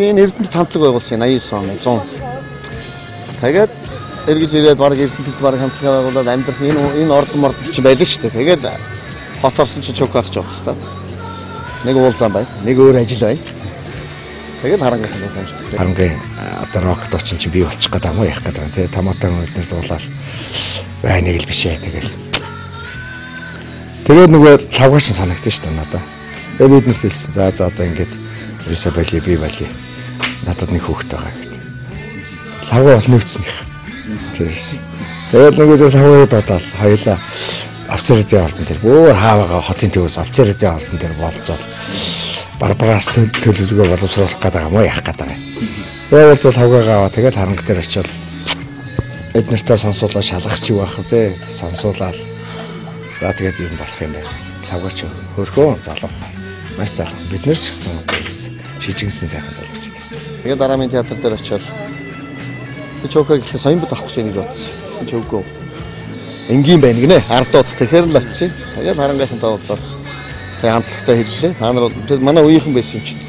би энэ Эрдэнэт хамтлаг байгуулсан 89 оны 100. Тэгээд эргэж ирээд баг Эрдэнэт баг хамтлагаа байгуулад амьдрах энэ ордон мордон чи байлаа шүү дээ. Тэгээд хот орсон чи чөк ах ч удаа. Нэг уулзаан байна. Нэг өөр ажил байна. Тэгээд харангайхан танилцсан. Харангийн одоо рокт очин чи би болчих гээд амуу яах гээд байгаа. Тэгээ томатон өднөр дуулаад байныг л бишээ тэгэл. Тэгээд нөгөө лавгашин санагдсан шүү дээ надад. Тэгээд бид нэс хэлсэн. За одоо ингээд ерөөсөө бали би бали. Надад нэг хүүхэд байгаа гэдэг. Лавга бол нөөцнийх. Тэгээд нөгөө лавгаа додоод хоёлаа авцарийн ордон дээр бүр хааваа хотын төвөөс авцарийн ордон дээр болцоод барбараас төлөвлөгөө боловсруулах гэдэг юм уу яах гэдэг юм. Тэгээд бол лавгаа аваа тэгээд харанг дээр очиод эднэртээ сонсуулаад шалгах чи байх вэ? Сонсуулаад за тэгээд юм болох юм байна. Лавгаач хөрхөө залуу. Маш залуу. Бид нэр ч гэсэн шижигсэн сайхан залууч байсан. Тэгээд дараамын театр дээр очиод би чоког ихтэй соён бод авах гэж нэг бодсон. Гэсэн чи үгүй. Энгийн байна гинэ. Ардууд тэгэхээр л очив. Тэгээд харангайхантай уулзаад тэгээд хамтлагтай хэллээ. Та нар манай үеийнхэн байсан юм чинь.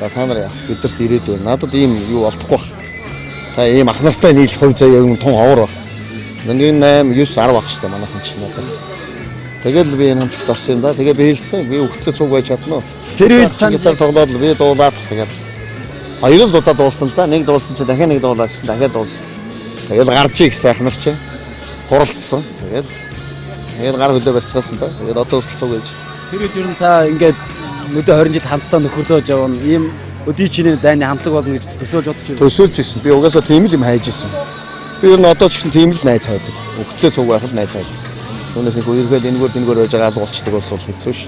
За та нар яах бидэрт ирээд байна. Надад ийм юу олдохгүй байна. Та ийм ах нартай нийлэх хувь заяа юм тун ховор баг. Нэг 8 9 10 баг штэ манайхан чинь надаас. Тэгэл би энэ хамтлагт орсон юм да. Тэгээ би хэлсэн. Би өгтлөө цуг байж чадна уу? Тэр үед гитар тоглоод л би дуулаад л тэгээд хоёр л удаа дуулсан л да. Нэг дуулсан чи дахиад нэг дуулаад чи дахиад дуулсан. Тэгэл гарч ий гэсэн ахнар чи хуралдсан. Тэгээд гар хөлөө барьцгаасан да. Тэгээд одоо хүртэл цуг байж. Тэр үед ер нь та ингээд өдөө 20 жил хамтдаа нөхөрлөөж явна. Ийм өдий чиний дайны хамтлаг болно гэж төсөөлж бодож байна. Төсөөлж ирсэн. Би угаасаа тийм л юм хайж ирсэн. Би ер нь одоо ч гэсэн тийм л найз хайдаг. Өгтлөө цуг байх л найз хайдаг. Түүнээс нэг үергээл энэгээр байж байгаа алгуулчдаг бас бол хэцүү ш.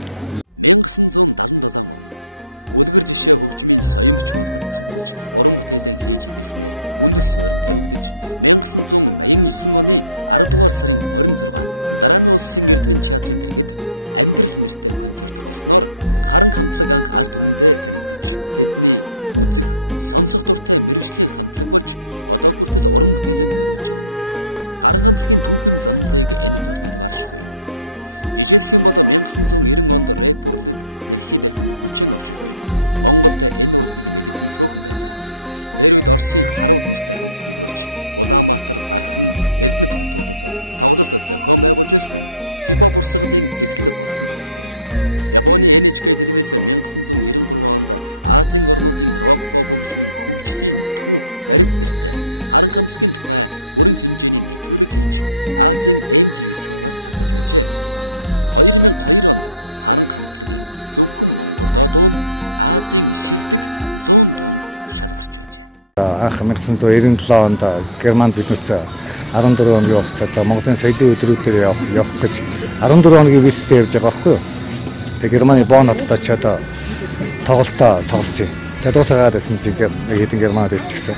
Анх 1997 онд Германд биднес 14 хоногийн хугацаанд Монголын соёлын өдрүүдээр явах гэж 14 хоногийн визтэй явж байгаа байхгүй юу. Тэгээ Германы Бонн хотод очиод тоглолтоо тоглосон юм. Тэгээ дуусаагаад байсан шиг хэдэн Германд ирчихсэн.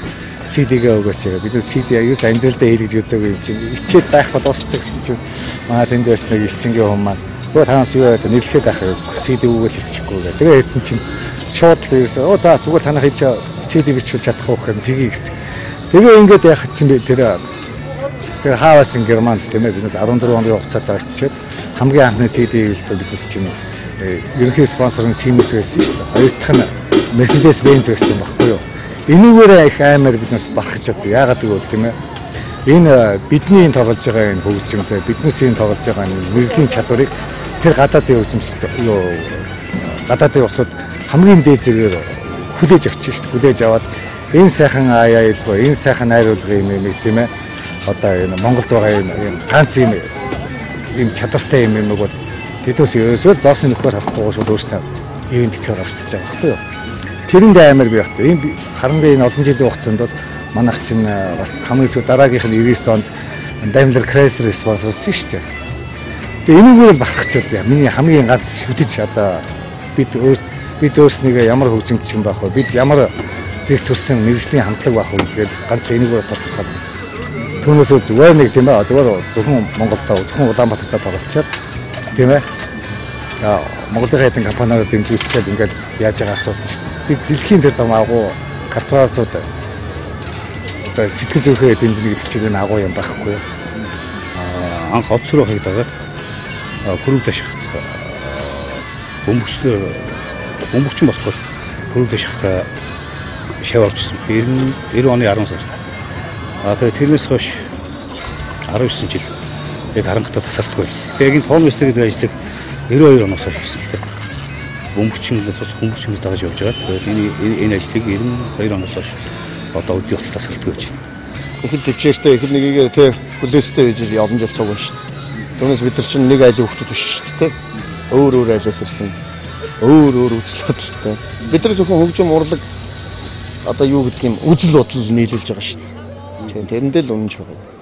CD-гээ өгөөч. Бид CD аюус амьдралдаа хийлгэж үзээгүй юм чинь. Ичээд байхгүй дуусчих гэсэн чинь манай тэнд байсан нэг элцэнгийн хүн маань "Өө танаас юу яа нэлэхэд байх юм. CD өгөөл хэлчихгүй" гэх. Тэгээ хэлсэн чинь шууд л ирсэн. "Оо за тэгвэл танах хийж CD бичүүлж чадах уу гэх юм тгий" гэсэн. Тэгээ ингээд яах гэсэн бэ тэр хаавасан Германд тийм ээ биднээс 14 хоногийн хугацаанд очиод хамгийн анхны CD хэлдэг биднээс чинь ерөнхий спонсор нь Siemens байсан шүү дээ. Хоёр дахь нь Mercedes-Benz байсан байхгүй юу. Энүүгээр их аймаар биднээс барах гэж байна. Яагаад гэвэл тийм ээ энэ бидний тоглож байгаа энэ хөгжимтэй биднээс энэ тоглож байгаа энэ мэрэгжлийн чадварыг тэр гадаадын хөгжимчтэй юу гадаадын усууд хамгийн дээд зэргээр хүлээж авчих шүү дээ. Хүлээж аваад энэ сайхан аяалгүй энэ сайхан найруулгын юм тийм ээ одоо энэ Монголд байгаа юм ганц юм чадвартай юм бол тэдээс ерөөсөө зоосон нөхөр харахгүй шууд өөрснөө ивент тэтгэр гаргаж байгаа байхгүй юу. Тэрэнд аймаар би багт энэ харангийн энэ олон жилийн хугацаанд бол манайх чинь бас хамгийн сүүлд дараагийнх нь 99 онд Daimler Chrysler спонсорлсон шүү дээ. Тэгээ энэгээр л бахархаж байна. Миний хамгийн ганц шүтэж одоо бид өөрснийгээ ямар хөгжимч юм байх вэ? Бид ямар зэрэг төрсэн мэрэгжлийн хамтлаг байх вэ гэдгээр ганц энэгээр тодорхойлно. Түүнээс зүгээр нэг тийм ээ зүгээр зөвхөн Монголдоо зөвхөн Улаанбаатарт тоглолцоод тийм ээ Монголын хэдэн компаниар дэмжүүлчихээд ингээд яаж байгаа асуудал шүү дээ. Дэлхийн тэр том агуу корпорациуд одоо сэтгэл зүйнээ дэмжинэ гэдэг чинь энэ агуу юм байхгүй юу? Анх оцроо хагдагаад хөрөг ташихт бөмбөгчин болохгүй хөрөг ташихт шав орчихсон. 90 оны 10 сард. Тэгээд тэрнээс хойш 19 жил яг харангуйтай тасралтгүй байж. Тэгээд яг энэ тоон мистерид ажилладаг 92 оноос хойш гэсэн л дээ. Бөмбөрчин хүмүүс дагаж явж байгаа. Тэгээд энэ ажлыг 92 оноос хойш одоо өдөө болтол тасралтгүй байж. Их л төвчээртэй их нэгээр тэг хүлээстэй байж олон жил цуг шүү дээ. Түүнээс бид нар чинь нэг айлын хүмүүс биш шүү дээ. Өөр айлаас ирсэн. Өөр үзэл бодолтой. Бид нар зөвхөн хөгжим урлаг одоо юу гэдэг юм үзэл бодол нийлүүлж байгаа шүү дээ. Тэрэндээ л үнэнч байгаа.